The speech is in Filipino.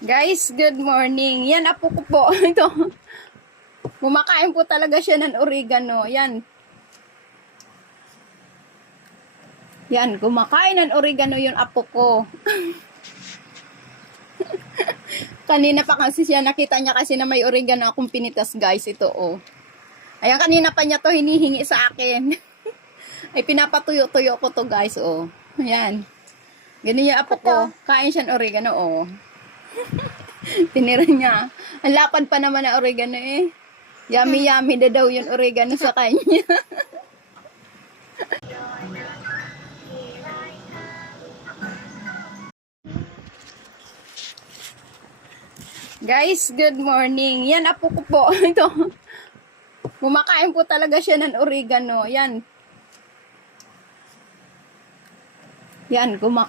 Guys, good morning. Yan, apo ko po. Ito. Kumakain po talaga siya ng oregano. Yan. Yan, kumakain ng oregano yung apo ko. Kanina pa kasi siya, nakita niya kasi na may oregano akong pinitas, guys. Ito, oh. Ayan, kanina pa niya to hinihingi sa akin. Ay, pinapatuyo-tuyo ko to, guys, oh. Ayan. Ganun yung apo ko. Kain siya ng oregano, oh. Tinira niya. Ang lapad pa naman ng oregano eh. Yummy na daw yung oregano sa kanya. Guys, good morning. Yan, apo ko po. Ito. Kumakain po talaga siya ng oregano. Yan. Yan, kumakain.